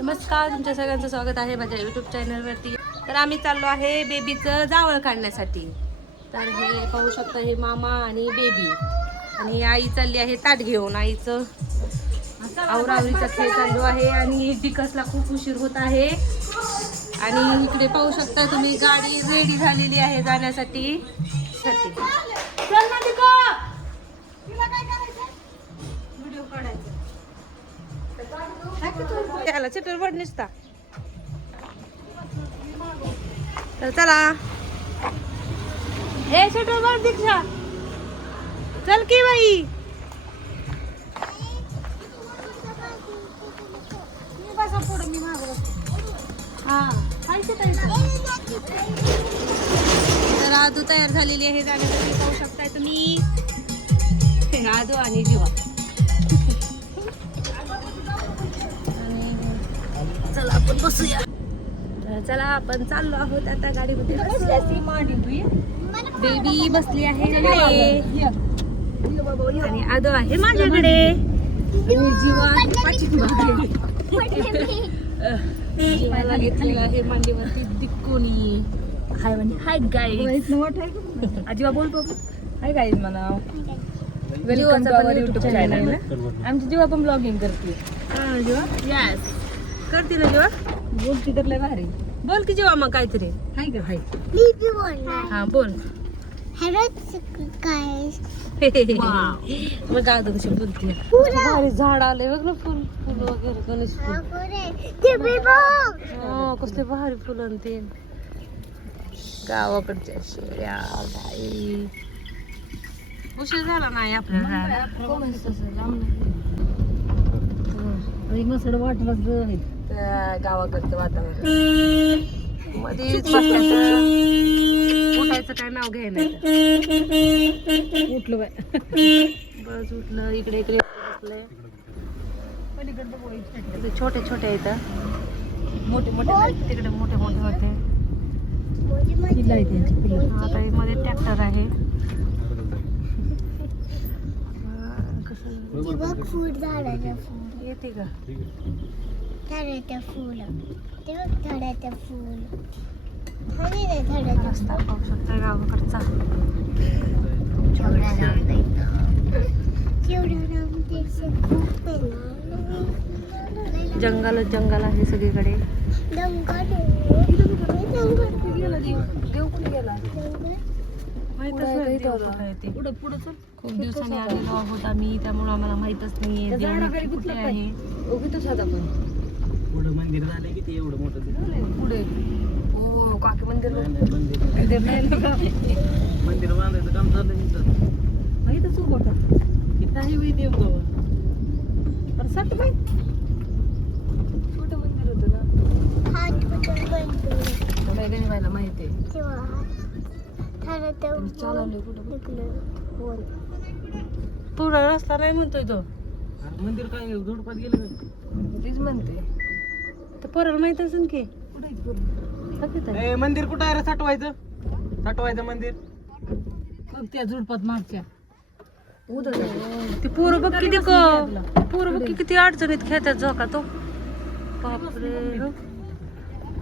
नमस्कार, तुमच्या सगळ्यांचं स्वागत आहे माझ्या यूट्यूब चॅनलवरती. तर आम्ही चाललो आहे बेबीचं जावळ काढण्यासाठी. तर हे पाहू शकता, हे मामा आणि बेबी आणि आई चालली आहे ताट घेऊन. आईचं आवरावरीचा खेळ चालू आहे आणि डिकसला खूप उशीर होत आहे. आणि इकडे पाहू शकता तुम्ही, गाडी रेडी झालेली आहे जाण्यासाठी. व्हिडिओ काढायचा त्याला चिटरवड निसता. तर चला, हे चिटरवड दीक्षा, चल की बाई. तर आदू तयार झालेली आहे जाण्यासाठी, पाहू शकताय तुम्ही. आदू आणि जीवा. चला आपण बसूया. तर चला आपण चाललो आहोत आता गाडीमध्ये. बेबी बसली आहे आणि आदू आहे माझ्याकडे. जीवाला घेतलेलं आहे मांडीवरती दिक्कोनी. हाय म्हणे, हाय गाईज. आजीवा बोल बघू. हाय गाईज म्हणा. Welcome to our YouTube channel. आमची जीवा पण ब्लॉगिंग करते. हा जीवा, यस करते ना जीवा. बोलती तर लय भारी. बोल की जीवा मग काहीतरी. हाय का? हाय. हा बोल. मग आदू कशी बोलते. भारी झाड आले बघ ना, फुल फुल वगैरे गणेश फुल. कसले भारी फुलं ते गावाकडच्या शेळ्या गाई. उशीर झाला नाही आपल्याला. मसड वाटलं गावाकडचं वातावरण. मध्येच बसल्याचं उठायचं काय नाव घ्याय नाही. उठलं बाय, बस उठलं. इकडे इकडे बसलंय. छोटे छोटे आहेत, मोठे मोठे तिकडे मोठे मोठे होते. आता मध्ये ट्रॅक्टर आहे. येते का रस्ता पाहू शकता गावाकडचा. जंगलच जंगल आहे सगळीकडे. खूप दिवसांनी आलेलो आहोत आम्ही, त्यामुळे आम्हाला माहितच नाहीये देव कुठे आहे. पुढे मंदिर झालंय की ते एवढं मोठं पुढे. हो काकी मंदिर. मंदिर बांधायचं काम चाललंय तिथं. माहितच होतं किती होई देव बाबा. छोटं मंदिर होतं ना. माहिती पुढे रस्ता नाही म्हणतोय तो. मंदिर काय जोडपात गेलं तीच म्हणते. तर पोराला माहित असेल की मंदिर कुठं आहे रे? साठवायचं मंदिर बघ त्या झुडपात मागच्या. ते पोरं बघ किती पोरं बघ किती अडचणीत खेळतात झोका तो. बापरे,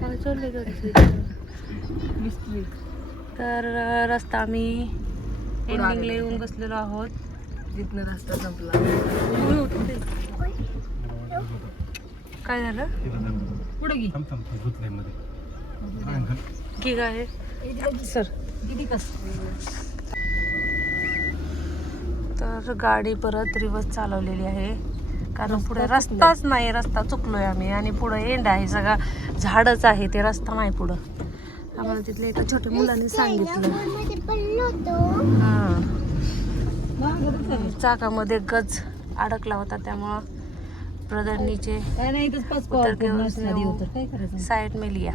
काय चाललंय. तर रस्ता आम्ही एंडिंगला येऊन बसलेलो आहोत. जिथनं रस्ता संपला. काय झालं? पुढे की काय सर. तर गाडी परत रिवर्स चालवलेली आहे, कारण पुढे रस्ताच नाही. रस्ता चुकलोय आम्ही आणि पुढे एंड आहे, सगळा झाडच आहे, ते रस्ता नाही पुढं. आम्हाला तिथल्या एका छोट्या मुलांनी सांगितलं. हा, चाकामध्ये गज अडकला होता, त्यामुळं ब्रदर नीचे साईड में लिया.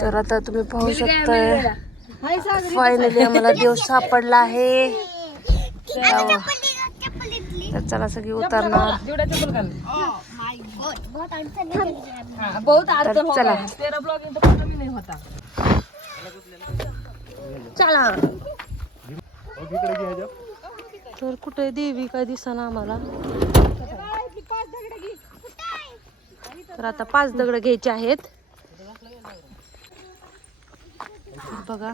तर आता तुम्ही पाहू शकताय, फायनली आम्हाला देव सापडला आहे. तर चला सगळी उतरणार. चला चला. तर कुठे देवी काय दिसना आम्हाला. तर आता 5 दगड घ्यायचे आहेत. बघा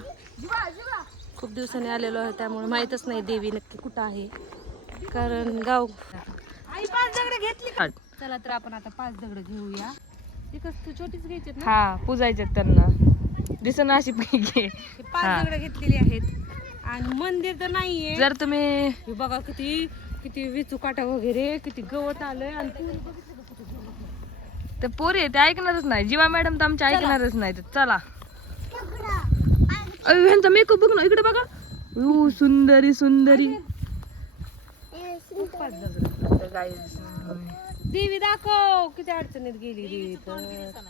खूप दिवसांनी आलेलो आहे त्यामुळे माहीतच नाही देवी नक्की कुठं आहे, कारण गाव. 5 दगड घेतली. चला तर आपण आता 5 दगड घेऊया. तू छोटीच घ्यायचे ना? हा पूजायचे त्यांना दिसन अशी पैकी 5 दगड घेतलेली आहेत आणि मंदिर तर नाहीये. जर तुम्ही हे बघा किती किती विचू काटा वगैरे किती गवत आलंय आणि पोरी बघितलं का किती गवत. ते पोरी ते ऐकणारच नाही. जीवा मॅडम तर आमच्या ऐकणारच नाही. चला ह्यांचा मेकअप बघ ना इकडे बघा. सुंदरी सुंदरी. देवी दाखव किती अडचणीत गेली देवी तर.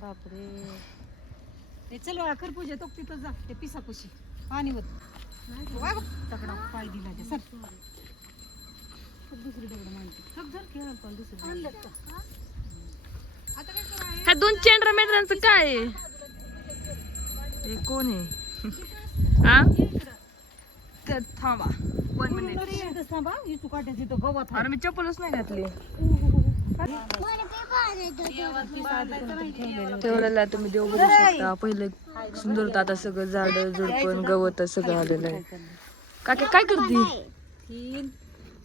बापरे. ते चल वाळा कर पूजा तो तिथं जा ते पिसापुशी पाणी होत तकडा पाय दिला ते सर दुसरी दगड मानते ह्या 2 चेंडरा मेंढरांचं काय आहे? हे कोण आहे? हा तर थांबा 1 मिनिट. थांबा इथू काट्याची तो गवत अरे मी चप्पलच नाही घातली. ठेवलेला तुम्ही देव बघू शकता. पहिले सुंदर होतं, आता सगळं झाड झुडपण गवत सगळं आलेलं आहे. काकी काय करते? ही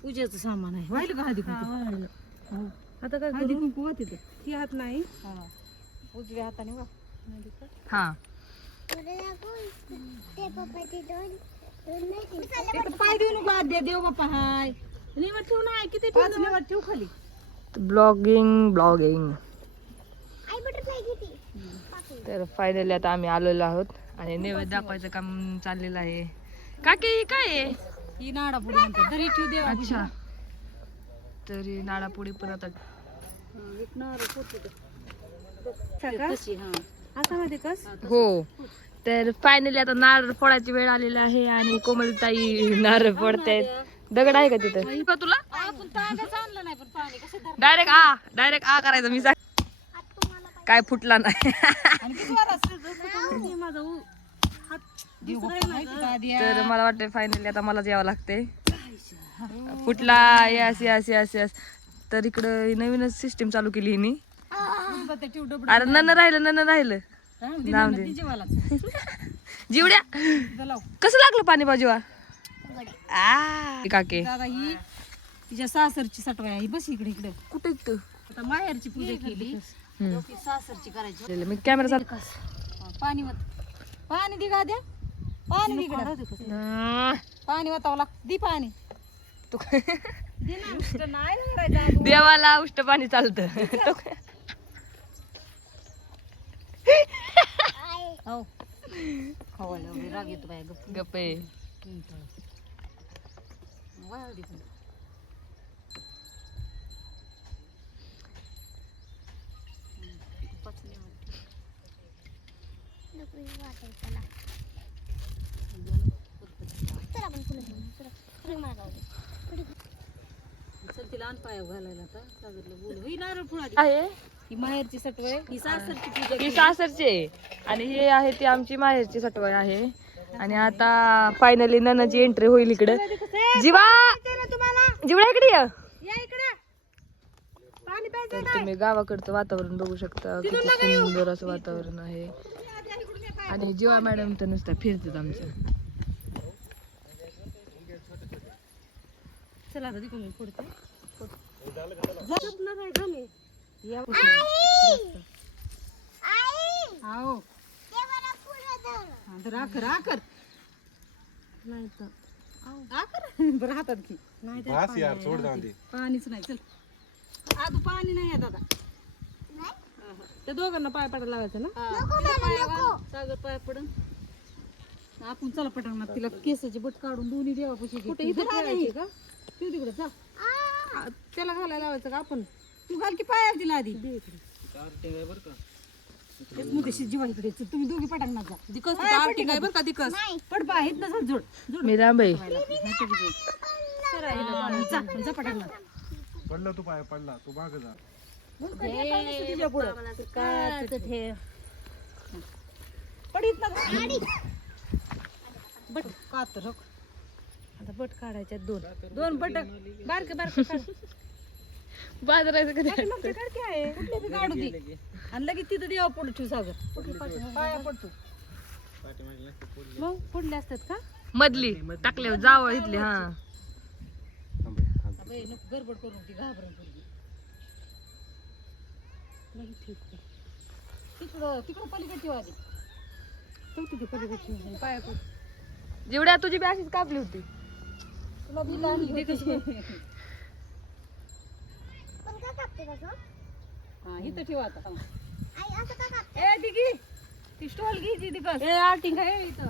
पूजेचं सामान आहे वाहिलं का हळदी कुंकू आता काय हळदी कुंकू होते ते ही हात नाही. उजव्या हाताने वा हा पाय देऊ नको आद्या देव बाप्पा हाय निवड ठेवू नाही किती 5 निवड ठेव खाली ब्लॉगिंग तर फायनली आता आम्ही आलेलो आहोत आणि नैवेद्य दाखवायचं काम चाललेलं आहे. काकी काय आहे? ही नाडा पुढे म्हणतात तरी ठेव देवा अच्छा तरी नाडापुडी पण आता एक नारळ फोडतो ते. सगळं तशी हा असं मध्ये कस. हो तर फायनली आता नारळ फोडायची वेळ आलेली आहे आणि कोमलताई नारळ फोडतायत. दगड आहे का तिथं का तुला? आपण तांब्याच आणलं नाही पण पाणी कसं धर डायरेक्ट आ करायचं. मी काय फुटला नाही. आणि किती वार असतं माझा हात देव बाप्पा माहिती का आद्या तर मला वाटतं फायनली आता मलाच यावं लागते. फुटला. Yes yes yes yes. तर इकडं नवीनच सिस्टीम चालू केली हिनी. ते ठेव डबड अरे नन राहिलं लावून दे. जीवालाच जिवड्या लाव कसं लागलं पाणी बाजूवा? काके दादा ही तिच्या सासरची सटवाय आहे. बस इकडे इकडे कुठे आता माहेरची पूजा केली ती सासरची करायची मी कॅमेरा पाणी वत पाणी दे का द्या पाणी दे इकडे पाणी वतावं लाग दी पाणी दे ना उष्ट नाही करायचं देवाला उष्ट पाणी चालतं. हो खवायला एवढी राग येतो बाय गप्प गप्पे वाळ दे पण. चल तिला आण पाया घालायला आता सागरला बोल ही नारळ फुला आहे ही माहेरची सटवाय ही सासरची पूजा ही सासरचे आणि हे आहे ती आमची माहेरची सटवाई आहे. आणि आता फायनली ननाची एंट्री होईल इकडे. जीवा जीवडा इकडे ये. या इकडे पाणी तर तुम्ही गावाकडचं वातावरण बघू शकता. किती सुंदर असं वातावरण आहे. आणि जीवा मॅडम तर नुसतं फिरतात आमच्या. चला आता तिकडून पुढचं आओ राखर राखर नाही तर राखर बरं हातात घे नाही तर बस यार सोड जाऊन दे. पाणीच नाही चल तू पाणी नाही येत आता त्या दोघांना पाय पडायला लावायचं ना. सागर पाय पडून आपण चला पटकन तिला केसाची बट काढून दोन्ही देवापाशी कुठे इथे ठेवायची का? तू तिकडे जा त्याला घालायला लावायचं का आपण? तू घाल की पाया तिला आधी बरं का तेच मुदेशी जीवा इकडे चल, तुम्ही दोघी पटांगणात जा दिकस आरती काय बरं का दिकस. पड पा आहेत ना जोड जोड मी रामबाई जा जा पटांगणात पडला तू पाय पडला तू माग जा. तुझ्या पुढं पडीत ना बट कातर आता बट काढायच्या 2 दोन बट बारके बारके काढ. बाजाराचं कधी कुठले बी काढू दे आणि लगेच तिथं देवा पुढे ठेवू सागर पाया पडतो. मग पुढले असतात का? मधली टाकल्यावर जावं इथली. हा अबे, नको गडबड करून ती घाबरून पोरगी. तिकडं पलीकडे ठेवा आधी. पाया पड. जेवढ्या तुझी बी अशीच कापली होती. तुला बी आणली होती. हा इथं ठेवा आता. ए दिगी ती स्टॉल घ्यायची तिकड. ए आर्टिंग आहे इथं.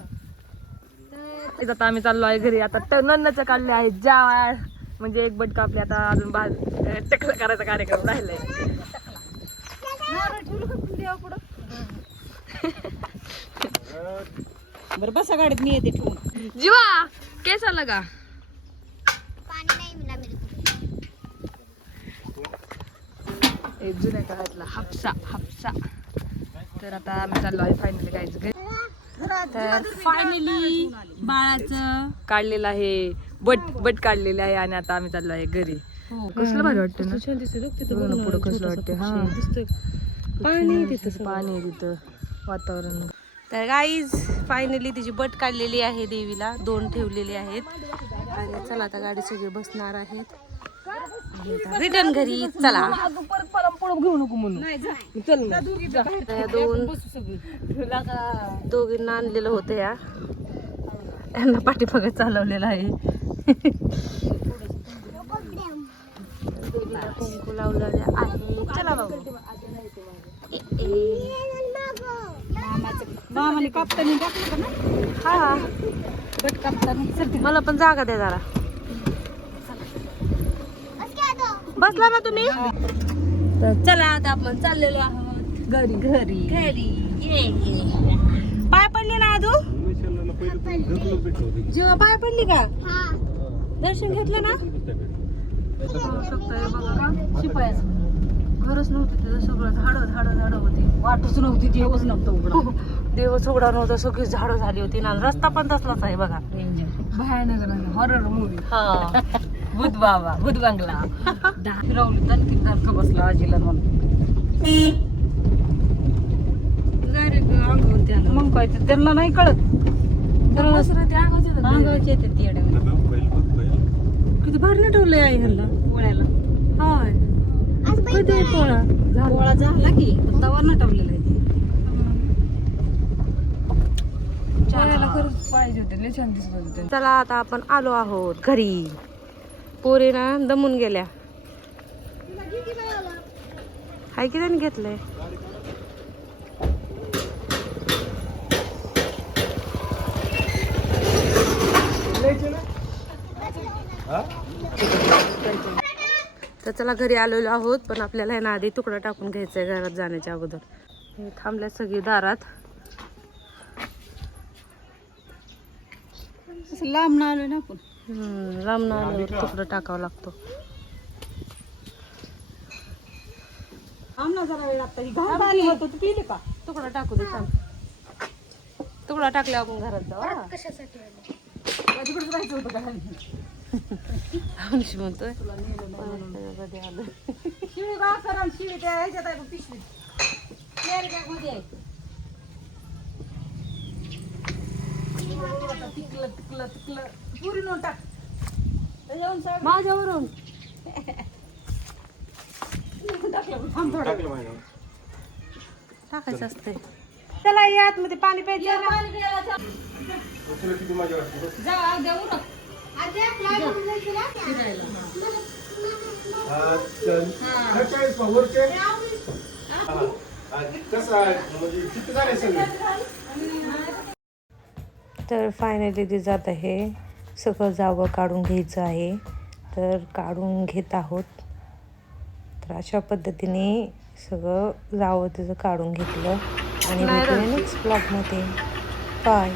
आता आम्ही चाललो आहे घरी. आता नन्नाचं काढले आहे जाळ, म्हणजे एक बट कापली. आता अजून टकलं करायचा कार्यक्रम राहिलाय. नारळ ठेवलं का तुम्ही देवा पुढं? बरं बसा गाडीत मी येते ठेवून. जीवा केस आला का? जुन्या काळातला हापसा हापसा. तर आता आम्ही चाललो आहे फायनली जायचं घरी. तर फायनली बाळाचं काढलेलं आहे बट काढलेले आहे आणि आता आम्ही चाललो आहे घरी. कसलं भारी वाटतं ना. छान दिसतंय बघ ना पुढं कसलं वाटतं. हा पाणी तिथं. पाणी आहे तिथं, वातावरण. तर गाईज फायनली तिची बट काढलेली आहे देवीला. 2 ठेवलेले आहेत आणि चला आता गाडी सगळी बसणार आहेत. रिटर्न घरी चला. घेऊ नको म्हणून दोघींना आणलेलं होतं या. यांना पाठीमागे चालवलेलं आहे. कुंकू लावलेले आहे. चला बाबू. मामाने कापताना टाकलं का ना? हा बट कापताना. मला पण जागा द्या जरा. बसला ना तुम्ही? तर चला आता आपण चाललेलो आहोत घरी. पाय पडले ना आजू? जेव्हा पाय पडली का? दर्शन घेतलं ना? शिपायाचं घरच नव्हती तिथं. सगळं झाडं होती. वाटच नव्हती देवच नव्हतं उघडं. देवच उघडा नव्हता. सगळी झाडं झाली होती ना. रस्ता पण तसलाच आहे बघा. भयानक हॉरर मूवी. हा भूत बाबा, भूत बंगला. फिरवली तर किती दारका बसला आजीला म्हणून. मग काय ते त्यांना नाही कळत. अंगावचे येते ती येडे. किती भरणं ठेवलंय आई ह्यांना पोळ्याला हाय. कधी आहे पोळा? पोळा झाला की तवा नटवलेला आहे ते. पोळ्याला खरंच पाहिजे होते, लय छान दिसत होते. चला आता आपण आलो आहोत घरी. पोरी ना दमून गेल्या. हाय की त्याने घेतलंय. तर चला घरी आलेलो आहोत. पण आपल्याला आहे ना आधी तुकडा टाकून घ्यायचा आहे घरात जाण्याच्या अगोदर. हे थांबल्या सगळी दारात. असं लांब ना आलो ना आपण. लांब आल्यावर तुकडा टाकावा लागतो. आमना जरा वेळ लागता. ही घाण पाणी होतं तू पिले का? तुकडा टाकू दे सांग. तुकडा टाकल्यावर आपण घरात जाऊ. तिकडे जायचं होतं का खाली? अनुषी म्हणतोय शिवी का करा शिवी त्या ह्याच्यात आहे बघ पिशवी. कॅरी बॅग मध्ये आहे. तिकलं पुरी नोट टाक. येऊन साहेब माझ्यावरून थांब थोडं. टाकायचं असते. चला या आतमध्ये पाणी प्यायचं ना. पाणी प्यायला जा. जा द्या उरक. तर फायनली ते जात आहे. सगळं जावं काढून घ्यायचं आहे. तर काढून घेत आहोत. तर अशा पद्धतीने सगळं जावं तिचं काढून घेतलं आणि नेक्स्ट ब्लॉगमध्ये बाय.